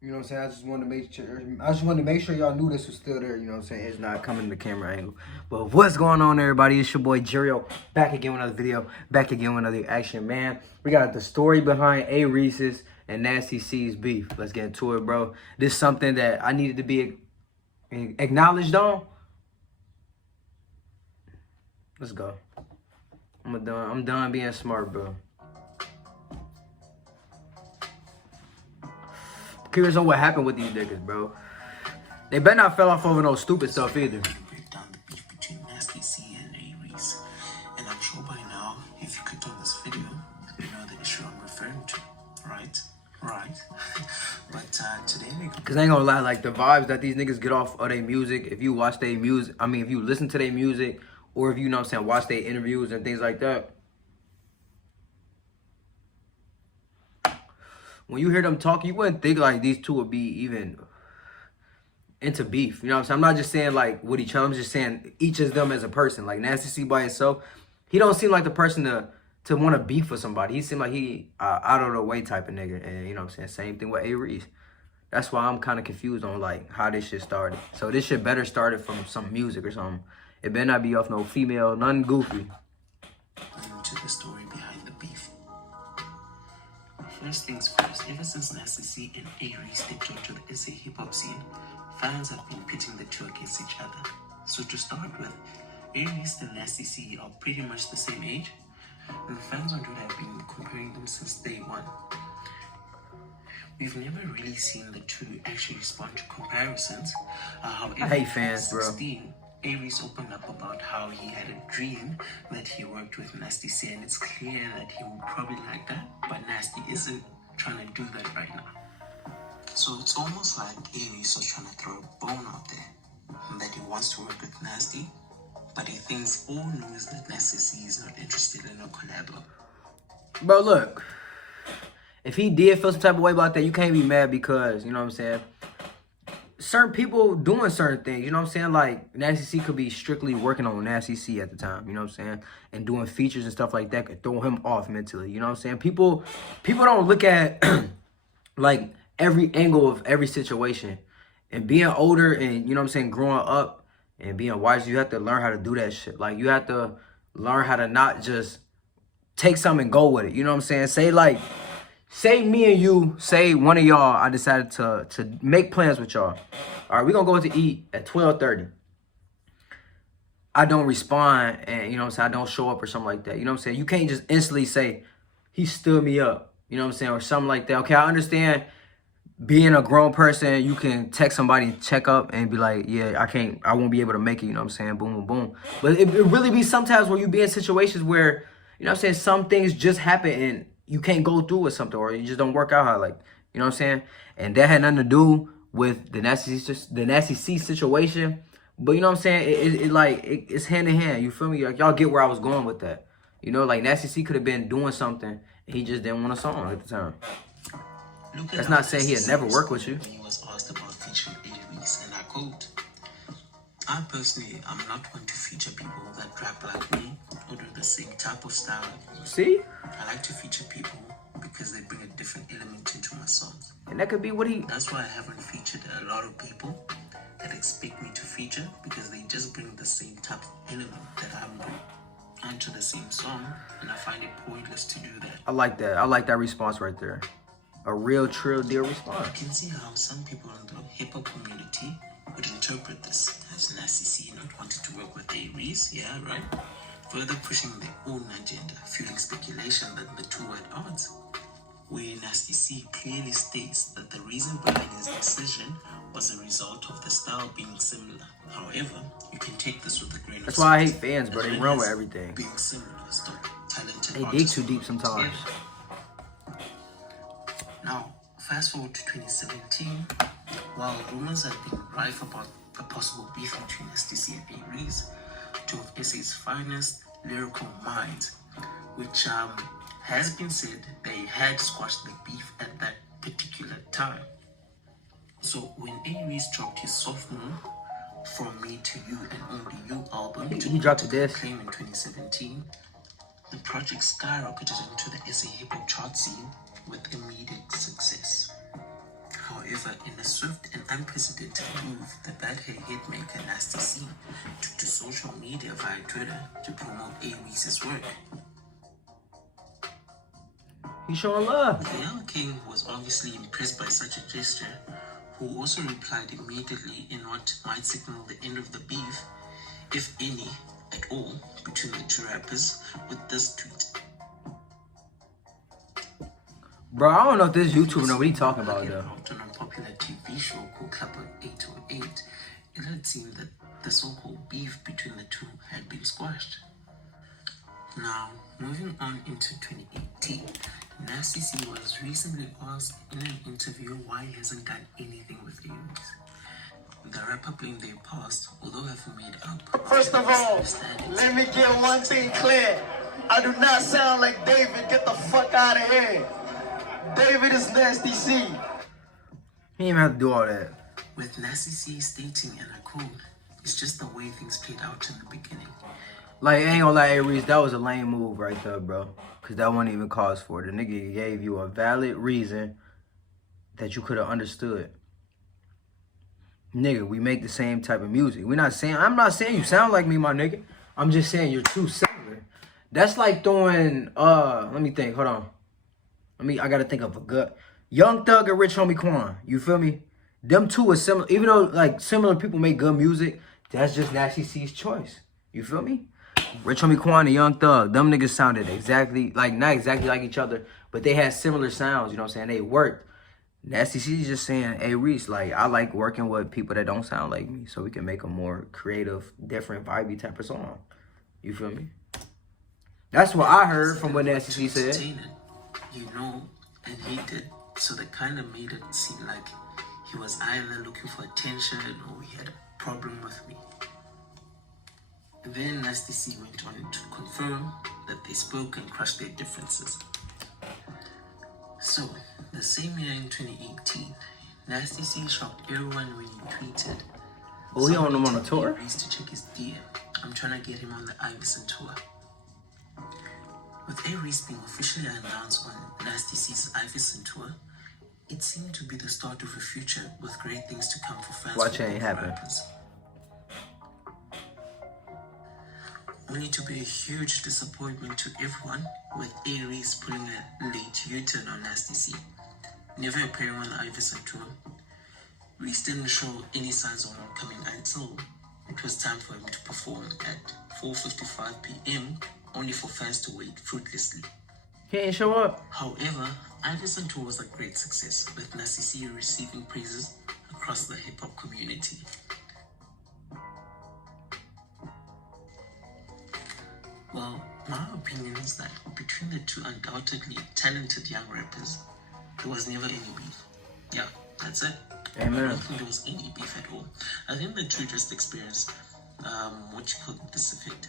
You know what I'm saying? I just wanted to make sure y'all knew this was still there. You know what I'm saying? It's not coming to the camera angle. But what's going on, everybody? It's your boy Gerio, back again with another video, back again with another action, man. We got the story behind A-Reece's and Nasty C's beef. Let's get into it, bro. This is something that I needed to be acknowledged on. Let's go. I'm done being smart, bro. Curious on what happened with these niggas, bro. They better not fell off over no stupid stuff either. Break down the beef between Nasty C and A-Reece. And I'm sure by now, if you clicked on this video, you know the issue I'm referring to, right? Right. But today we... Cause I ain't gonna lie, like the vibes that these niggas get off of their music, if you watch their music, I mean, if you listen to their music, or if you know what I'm saying, watch their interviews and things like that. When you hear them talk, you wouldn't think like these two would be even into beef. You know what I'm saying? I'm not just saying like with each other. I'm just saying each of them as a person. Like Nasty C by himself, he don't seem like the person to want to beef with somebody. He seem like he out of the way type of nigga. And you know what I'm saying? Same thing with A-Reece. That's why I'm kind of confused on like how this shit started. So this shit better started from some music or something. It better not be off no female, nothing goofy. ...to the story behind the beef. First things first, ever since Nasty C and A-Reece stepped onto the SA hip-hop scene, fans have been pitting the two against each other. So to start with, A-Reece and Nasty C are pretty much the same age, and fans on Twitter have been comparing them since day one. We've never really seen the two actually respond to comparisons. However, I hate fans, bro. A-Reece opened up about how he had a dream that he worked with Nasty C, and it's clear that he would probably like that, but Nasty isn't trying to do that right now. So it's almost like A-Reece was trying to throw a bone out there, that he wants to work with Nasty, but he thinks all knows that Nasty C is not interested in a collab. Bro, look. If he did feel some type of way about that, you can't be mad because, you know what I'm saying, certain people doing certain things, you know what I'm saying? Like, Nasty C could be strictly working on Nasty C at the time, you know what I'm saying? And doing features and stuff like that could throw him off mentally, you know what I'm saying? People don't look at, like, every angle of every situation. And being older and, you know what I'm saying, growing up and being wise, you have to learn how to do that shit. Like, you have to learn how to not just take something and go with it, you know what I'm saying? Say me and you, say one of y'all, I decided to make plans with y'all. All right, we're going to go to eat at 12:30. I don't respond and, you know what I'm saying, I don't show up or something like that. You know what I'm saying? You can't just instantly say, he stood me up, you know what I'm saying, or something like that. Okay, I understand being a grown person, you can text somebody, check up and be like, yeah, I won't be able to make it, you know what I'm saying, boom, boom, boom. But it really be sometimes where you be in situations where, you know what I'm saying, some things just happen and you can't go through with something or you just don't work out how, like, you know what I'm saying? And that had nothing to do with the Nasty C situation. But you know what I'm saying? It's hand in hand. You feel me? Like, y'all get where I was going with that. You know, like Nasty C could have been doing something and he just didn't want a song at the time. That's not saying he'd never work with you. He was asked about featuring A-Reece, and I quote, I personally am not one to feature people that rap like me or do the same type of style like me. See? I like to feature people because they bring a different element into my songs. And that could be what he... That's why I haven't featured a lot of people that expect me to feature because they just bring the same type of element that I'm bringing onto the same song, and I find it pointless to do that. I like that. I like that response right there. A real trill deal response. You can see how some people in the hip-hop community would interpret this as Nasty C not wanting to work with A-Reece, yeah, right? Further pushing their own agenda, fueling speculation that the two are at odds. Where Nasty C clearly states that the reason behind his decision was a result of the style being similar. However, you can take this with a grain of salt. That's why I hate fans, bro. They run with everything. Being similar, stop talented. They dig too deep sometimes. Now, fast forward to 2017, while rumors have been rife about a possible beef between Nasty C and A-Reece, two of SA's finest lyrical minds, which has been said they had squashed the beef at that particular time. So when A-Reece dropped his sophomore From Me to You and Only You album he dropped a disc in 2017, the project skyrocketed into the SA hip-hop chart scene with immediate success. However, However, in a swift and unprecedented move, the bad hair hitmaker Nasty C took to social media via Twitter to promote A-Reece's work. He's showing love. The young king was obviously impressed by such a gesture, who also replied immediately in what might signal the end of the beef, if any at all, between the two rappers with this tweet. Bro, I don't know if this YouTuber know what he talking about, though. On an unpopular TV show called Club 808, it had seemed that the so-called beef between the two had been squashed. Now, moving on into 2018, Nasty C was recently asked in an interview why he hasn't done anything with A-Reece. The rapper blamed their past, although have made up. First of all, let me get one thing clear. I do not sound like David. Get the fuck out of here. David is Nasty C. He didn't even have to do all that. With Nasty C stating, and I quote, "It's just the way things played out in the beginning." Like, I ain't gonna lie, A-Reece, that was a lame move right there, bro. Because that wasn't even cause for it. The nigga gave you a valid reason that you could have understood. Nigga, we make the same type of music. I'm not saying you sound like me, my nigga. I'm just saying you're too similar. That's like throwing, let me think, hold on. I gotta think of a good. Young Thug and Rich Homie Quan, you feel me? Them two are similar, even though, like, similar people make good music, that's just Nasty C's choice. You feel me? Rich Homie Quan and Young Thug, them niggas sounded exactly, like, not exactly like each other, but they had similar sounds, you know what I'm saying? They worked. Nasty C's just saying, hey, Reece, like, I like working with people that don't sound like me so we can make a more creative, different, vibey type of song. You feel me? That's what I heard from what Nasty C said. You know, and he did, so that kind of made it seem like he was either looking for attention or he had a problem with me. Then Nasty C went on to confirm that they spoke and crushed their differences. So, the same year in 2018, Nasty C shocked everyone when he tweeted, "Oh, he on him on a tour? A-Reece to check his DM. I'm trying to get him on the Iverson tour." With A-Reece being officially announced on Nasty C's Iverson tour, it seemed to be the start of a future with great things to come for fans. Watch it ain't happen. Rappers. Only to be a huge disappointment to everyone, with A-Reece pulling a late U-turn on Nasty C. Never appearing on the Iverson tour, Reece didn't show any signs of not coming until it was time for him to perform at 4:55 p.m., only for fans to wait fruitlessly. He ain't show up. However, Iverson tour was a great success, with Nasty C receiving praises across the hip-hop community. Well, my opinion is that between the two undoubtedly talented young rappers, there was never any beef. Yeah, that's it. Amen. I don't think there was any beef at all. I think the two just experienced what you call this effect.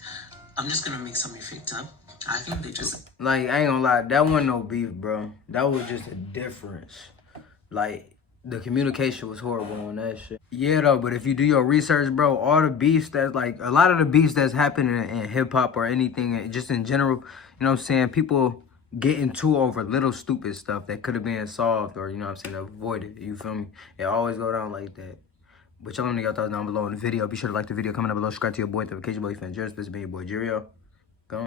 I'm just gonna make some effect up. I think they just, like, I ain't gonna lie, that wasn't no beef, bro. That was just a difference. Like, the communication was horrible on that shit. Yeah, though, but if you do your research, bro, all the beefs that's, like, a lot of the beefs that's happening in hip-hop or anything, just in general, you know what I'm saying, people getting too over little stupid stuff that could have been solved or, you know what I'm saying, avoided, you feel me? It always go down like that. But y'all let me know your thoughts down below in the video. Be sure to like the video, comment down below, subscribe to your boy, the Vacation Boy Fan Jerry. This has been your boy, Gerio. Go on.